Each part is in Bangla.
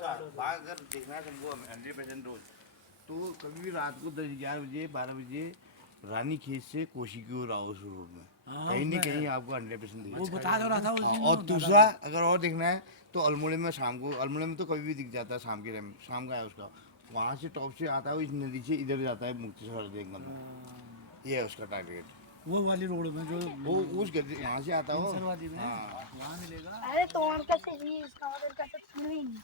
उसका बाघ अगर देखना है तुमको 100% रोज, तो कभी भी रात को 10-11 बजे 12 बजे रानी खेत से कोशी की ओर आओ उस रोड में, कहीं नहीं कहीं आपको 100% वो दिखेगा। बता तो रहा था उस दिन और वो दूसरा अगर और देखना है तो अल्मोड़े में शाम को, अल्मोड़े में तो कभी भी दिख जाता है शाम के टाइम, शाम का है उसका, वहाँ से टॉप से आता है वो इस नदी से इधर जाता है मुक्तेश्वर देखने में, ये है उसका टारगेट। वो वाली रोड में जो वो उस गद्दे वहाँ से आता हो। इंसरवादी में हाँ वहाँ मिलेगा। अरे तो हम कैसे ही इसका मतलब कैसे सुनी नहीं।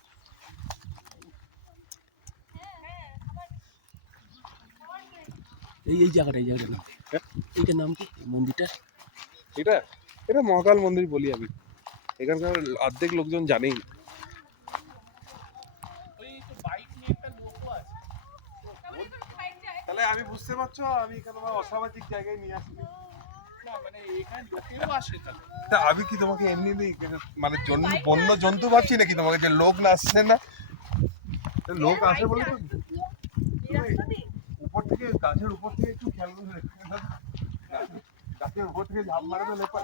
এই জায়গাটা নাম এইটার নাম কি মন্দিরটা? এটা এটা মহাকাল মন্দির বলি আমি, এখানকার অর্ধেক লোকজন জানেই না। তাহলে আমি বুঝতে পারছো আমি কেন অসামাজিক জায়গায় নিয়ে আসি। তা আমি কি তোমাকে এমনি মানে বন্য জন্তু ভাবছি নাকি তোমাকে, যে লোক না আসছে না, লোক আসে বলে তো উপর থেকে গাছের উপর থেকে একটু খেয়াল করে গাছের উপর থেকে ঝাঁপ মারে তো লেপা।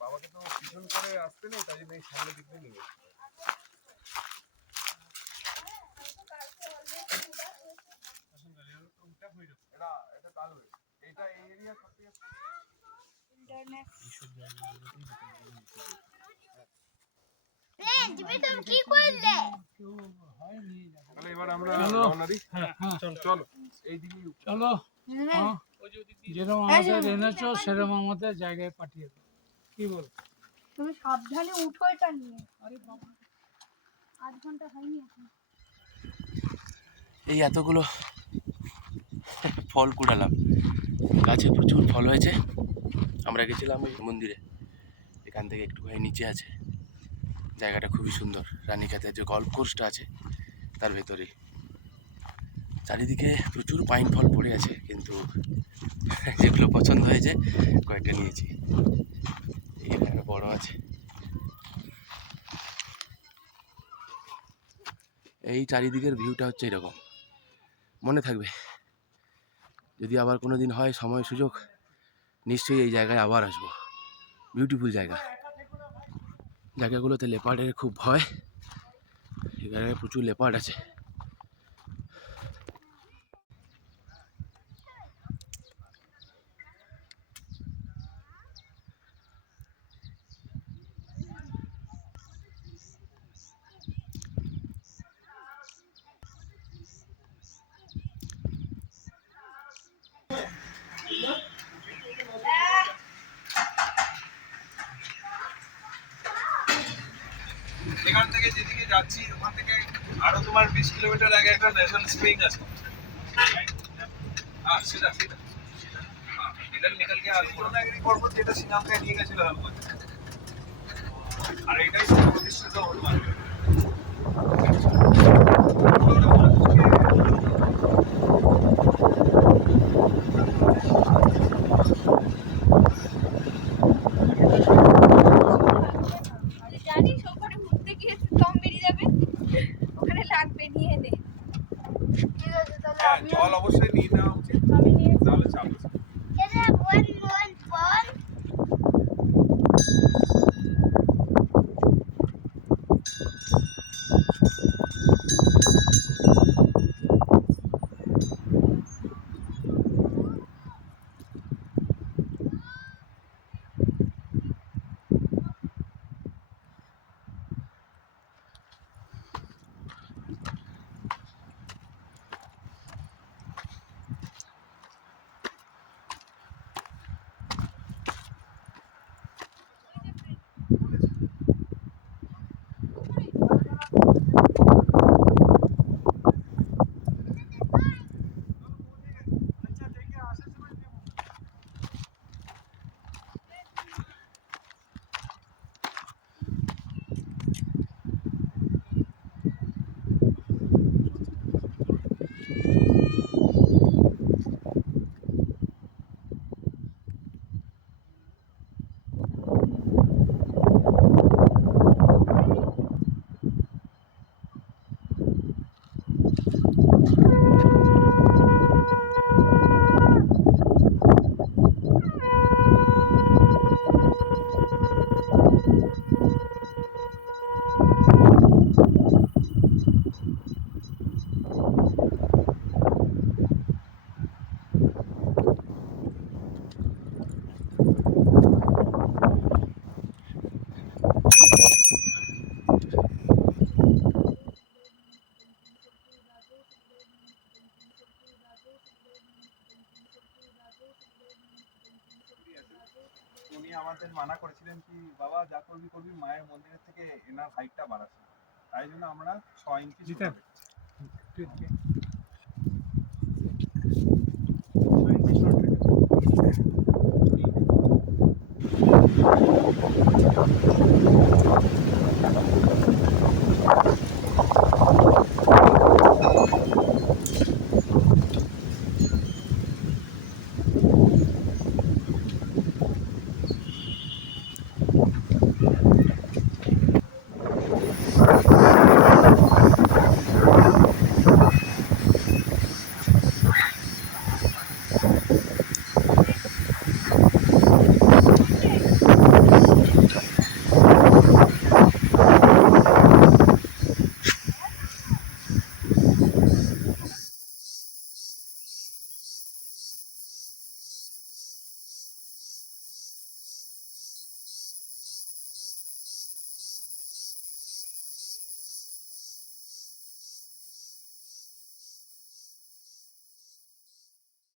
বাবাকে তো পিছন করে আসতে নেই, তাই জন্য এই সামনে দিক দিয়ে নিয়ে এটা চালু এটা এই এরিয়া সব থেকে কি করলে? তাহলে এবার আমরা রওনা দিই। চলো এইদিকে চলো যেরকম আমাদের এনেছো সেরকম আমাদের জায়গায় পাঠিয়ে দাও, কি বল? তুমি সাবধানে উঠো এটা নিয়ে। আরে বাবা 8 ঘন্টা হয়নি এখন। এই এতগুলো ফল কুড়ালাম, গাছে প্রচুর ফল হয়েছে। আমরা গেছিলাম ওই মন্দিরে, এখান থেকে একটুখানি নিচে আছে, জায়গাটা খুবই সুন্দর। রানীখাতের যে গল্ফ কোর্সটা আছে তার ভেতরে চারিদিকে প্রচুর পাইন ফল পড়ে আছে, কিন্তু যেগুলো পছন্দ হয়েছে কয়েকটা নিয়েছি। এখানে বড় আছে। এই চারিদিকের ভিউটা হচ্ছে এরকম। মনে থাকবে, যদি আবার কোনো দিন হয় সময় সুযোগ, নিশ্চয়ই এই জায়গায় আবার আসবো। বিউটিফুল জায়গা। জায়গাগুলোতে লেপার্ডের খুব ভয়, এখানে প্রচুর লেপার্ড আছে। এখান থেকে যেদিকে যাচ্ছি ওখান থেকে আরো তোমার 20 কিলোমিটার আগে একটা ন্যাশনাল স্প্রিং আছে। হ্যাঁ সেটা সেটা হ্যাঁ इधर निकल के पूर्णागिरी पर्वत যেটা শ্রীলঙ্কায় নিয়ে গেছিল আমাদের, আর এটাই প্রতিষ্ঠিত হনুমান। জানিস ওখানে ঘুরতে গিয়ে কম বেরিয়ে যাবে, ওখানে লাগবে নিয়ে নে। ঠিক আছে তাহলে হ্যাঁ আমি জল অবশ্যই নিয়ে নেওয়া উচিত, আমি নিয়ে তাহলে চাপ আছে। বল উনি আমাদের মানা করেছিলেন কি বাবা যা করবি করবি মায়ের মন্দিরের থেকে এনার হাইটটা বাড়াচ্ছে, তাই জন্য আমরা 6 ইঞ্চি ছোট জিতেন। রেখেছি। 6 ইঞ্চি short রেখেছি।